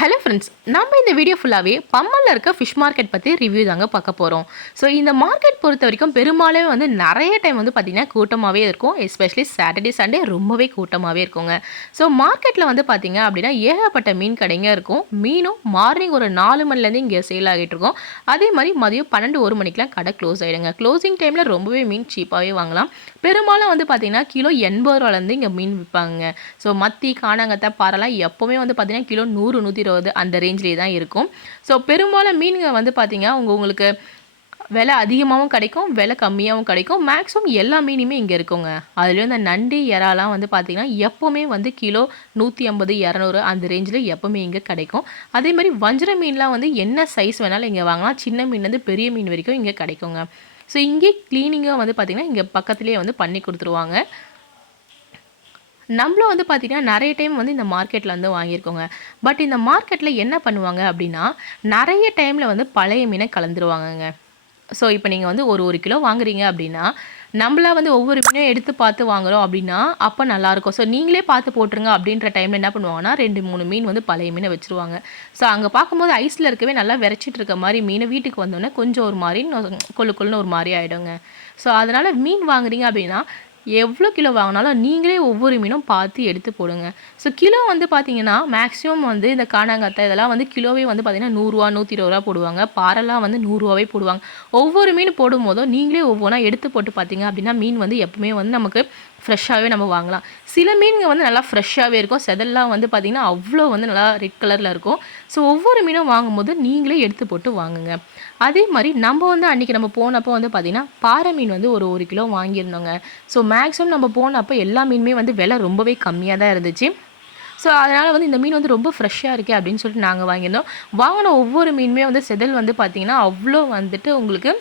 Hello friends, நம்ம இந்த video ஃபுல்லாகவே பம்மலில் இருக்க ஃபிஷ் மார்க்கெட் பற்றி ரிவ்யூ தாங்க பார்க்க போகிறோம். ஸோ இந்த மார்க்கெட் பொறுத்த வரைக்கும் பெரும்பாலும் வந்து நிறைய டைம் வந்து பார்த்திங்கன்னா கூட்டமாகவே இருக்கும். எஸ்பெஷலி சாட்டர்டே சண்டே ரொம்பவே கூட்டமாகவே இருக்குங்க. ஸோ மார்க்கெட்டில் வந்து பார்த்திங்க அப்படின்னா ஏகப்பட்ட மீன் கடைங்க இருக்கும். மீனும் மார்னிங் ஒரு 4 மணிலேருந்து இங்கே சேல் ஆகிட்டு இருக்கும். அதே மாதிரி மதியம் 12-1 மணிக்கெலாம் கடை க்ளோஸ் ஆகிடுங்க. க்ளோசிங் டைமில் ரொம்பவே மீன் சீப்பாகவே வாங்கலாம். பெரும்பாலும் வந்து பார்த்திங்கன்னா கிலோ 80 ரூபாலேருந்து இங்கே மீன் விற்பாங்க. ஸோ மத்தி, காணாங்கத்தை, பாறைலாம் எப்போவுமே வந்து பார்த்திங்கன்னா கிலோ 100-120 அந்த ரேஞ்சிலே தான் இருக்கும். ஸோ பெரும்பாலும் மீனுங்க வந்து பார்த்தீங்கன்னா உங்களுக்கு விலை அதிகமாகவும் கிடைக்கும், விலை கம்மியாகவும் கிடைக்கும். மேக்ஸிமம் எல்லா மீனுமே இங்கே இருக்குங்க. அதுலேயும் இந்த நண்டு, இறாலாம் வந்து பார்த்திங்கன்னா எப்போவுமே வந்து கிலோ 150-200 அந்த ரேஞ்சில் எப்போவுமே இங்கே கிடைக்கும். அதேமாதிரி வஞ்சர மீன்லாம் வந்து என்ன சைஸ் வேணாலும் இங்கே வாங்கலாம். சின்ன மீன்லேருந்து பெரிய மீன் வரைக்கும் இங்கே கிடைக்குங்க. ஸோ இங்கே க்ளீனிங்காக வந்து பார்த்திங்கன்னா இங்கே பக்கத்துலேயே வந்து பண்ணி கொடுத்துருவாங்க. நம்மளும் வந்து பார்த்திங்கன்னா நிறைய டைம் வந்து இந்த மார்க்கெட்டில் வந்து வாங்கியிருக்கோங்க. பட் இந்த மார்க்கெட்டில் என்ன பண்ணுவாங்க அப்படின்னா, நிறைய டைமில் வந்து பழைய மீனை கலந்துருவாங்கங்க. ஸோ இப்போ நீங்கள் வந்து ஒரு கிலோ வாங்குறீங்க அப்படின்னா, நம்மளா வந்து ஒவ்வொரு மீனையும் எடுத்து பார்த்து வாங்குகிறோம் அப்படின்னா அப்போ நல்லாயிருக்கும். ஸோ நீங்களே பார்த்து போட்டுருங்க அப்படின்ற டைமில் என்ன பண்ணுவாங்கன்னா 2-3 மீன் வந்து பழைய மீனை வச்சுருவாங்க. ஸோ அங்கே பார்க்கும்போது ஐஸில் இருக்கவே நல்லா விரைச்சிட்டு இருக்க மாதிரி மீனை வீட்டுக்கு வந்தோடனே கொஞ்சம் ஒரு மாதிரி கொள்ளுன்னு ஒரு மாதிரி ஆகிடுங்க. ஸோ அதனால் மீன் வாங்குறீங்க அப்படின்னா எவ்வளோ கிலோ வாங்கினாலும் நீங்களே ஒவ்வொரு மீனும் பார்த்து எடுத்து போடுங்க. ஸோ கிலோ வந்து பார்த்தீங்கன்னா மேக்ஸிமம் வந்து இந்த காணாங்கத்தை இதெல்லாம் வந்து கிலோவே வந்து பார்த்தீங்கன்னா 100 120 போடுவாங்க. பாறைலாம் வந்து 100 போடுவாங்க. ஒவ்வொரு மீன் போடும்போதும் நீங்களே ஒவ்வொன்றா எடுத்து போட்டு பார்த்தீங்க அப்படின்னா மீன் வந்து எப்பவுமே வந்து நமக்கு ஃப்ரெஷ்ஷாகவே நம்ம வாங்கலாம். சில மீனுங்க வந்து நல்லா ஃப்ரெஷ்ஷாகவே இருக்கும். செதல்லாம் வந்து பார்த்திங்கன்னா அவ்வளோ வந்து நல்லா ரெட் கலரில் இருக்கும். ஸோ ஒவ்வொரு மீனும் வாங்கும்போது நீங்களே எடுத்து போட்டு வாங்குங்க. அதே மாதிரி நம்ம வந்து அன்றைக்கி நம்ம போனப்போ வந்து பார்த்திங்கன்னா பாறை மீன் வந்து ஒரு கிலோ வாங்கியிருந்தோங்க. ஸோ மேக்ஸிமம் நம்ம போனப்போ எல்லா மீனுமே வந்து விலை ரொம்பவே கம்மியாக தான் இருந்துச்சு. ஸோ அதனால் வந்து இந்த மீன் வந்து ரொம்ப ஃப்ரெஷ்ஷாக இருக்கே அப்படின்னு சொல்லிட்டு நாங்கள் வாங்கியிருந்தோம். வாங்கின ஒவ்வொரு மீனுமே வந்து செதில் வந்து பார்த்திங்கன்னா அவ்வளோ வந்துட்டு உங்களுக்கு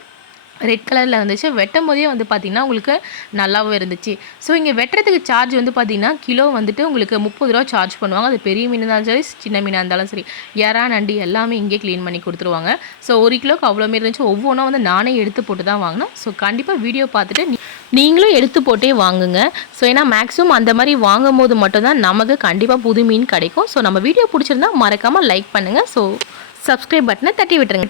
ரெட் கலரில் இருந்துச்சு. வெட்டும் போதே வந்து பார்த்திங்கன்னா உங்களுக்கு நல்லாவும் இருந்துச்சு. ஸோ இங்கே வெட்டுறதுக்கு சார்ஜ் வந்து பார்த்திங்கன்னா கிலோ வந்துட்டு உங்களுக்கு 30 ரூபா சார்ஜ் பண்ணுவாங்க. அது பெரிய மீன் இருந்தாலும் சரி, சின்ன மீனாக இருந்தாலும் சரி, இறா, நண்டு எல்லாமே இங்கே க்ளீன் பண்ணி கொடுத்துருவாங்க. ஸோ 1 கிலோக்கு அவ்வளோ மாரி இருந்துச்சு. ஒவ்வொன்றும் வந்து நானே எடுத்து போட்டு தான் வாங்கினேன். ஸோ கண்டிப்பாக வீடியோ பார்த்துட்டு நீங்களும் எடுத்து போட்டே வாங்குங்க. ஸோ ஏன்னா மேக்ஸிமம் அந்த மாதிரி வாங்கும் போது மட்டும்தான் நமக்கு கண்டிப்பாக புது மீன் கிடைக்கும். ஸோ நம்ம வீடியோ பிடிச்சிருந்தா மறக்காமல் லைக் பண்ணுங்கள். ஸோ சப்ஸ்கிரைப் பட்டனை தட்டி விட்டுருங்க.